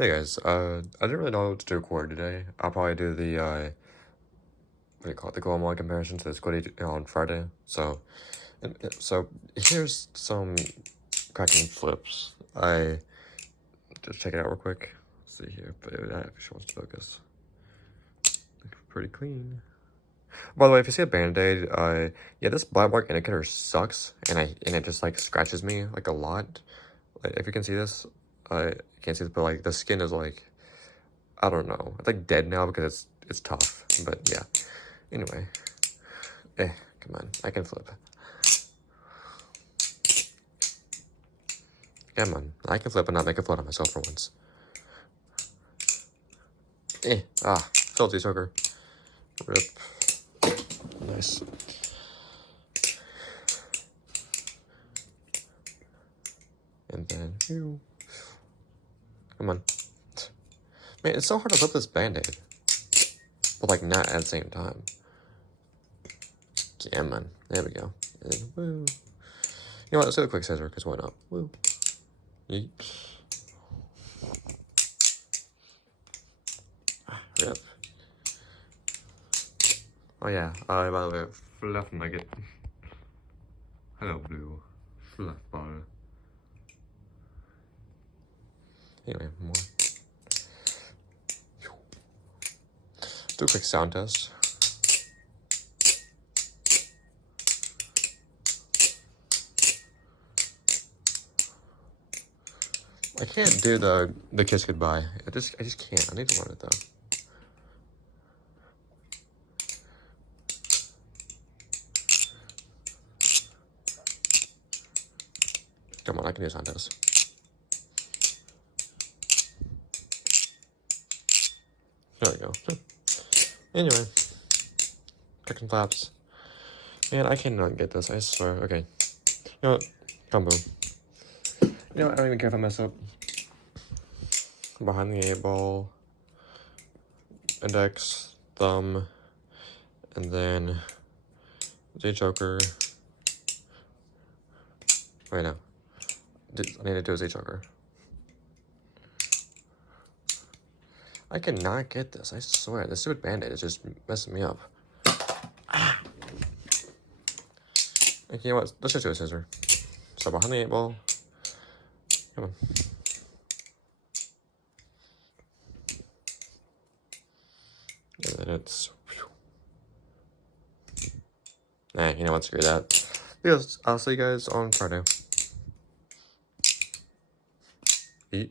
Hey guys, I didn't really know what to record today. I'll probably do the, what do you call it, the global comparison to the Squid on Friday. So here's some cracking flips. I just check it out real quick. Let's see here, but it actually wants to focus. Looks pretty clean. By the way, if you see a band-aid, yeah, this black mark indicator sucks, and it just like scratches me like a lot. Like, if you can see this, I can't see this, but like the skin is like, I don't know. It's like dead now because it's tough. But yeah. Anyway. Come on. I can flip. Come on. I can flip and not make a float on myself for once. Filthy sugar. Rip. Nice. And then come on. Man, it's so hard to flip this band-aid. But like not at the same time. Yeah, man. There we go. And then, woo. You know what? Let's do a quick scissor, because why not? Woo. Yeet. Rip. Oh yeah, by the way, fluff nugget. Hello, blue. Fluff ball. Anyway, more. Do a quick sound test. I can't do the kiss goodbye. I just can't. I need to learn it though. Come on, I can do a sound test. There we go. Anyway, kicks and flaps. Man, I cannot get this. I swear. Okay. You know what? Combo. You know what? I don't even care if I mess up. Behind the 8-ball, index, thumb, and then Z choker. Wait, no. I need to do a Z choker. I cannot get this. I swear. This stupid band-aid is just messing me up. Okay, you know what? Let's just do a scissor. So behind the 8-ball. Come on. And then it's... Nah, you know what? Screw that. Because I'll see you guys on Friday. Eat.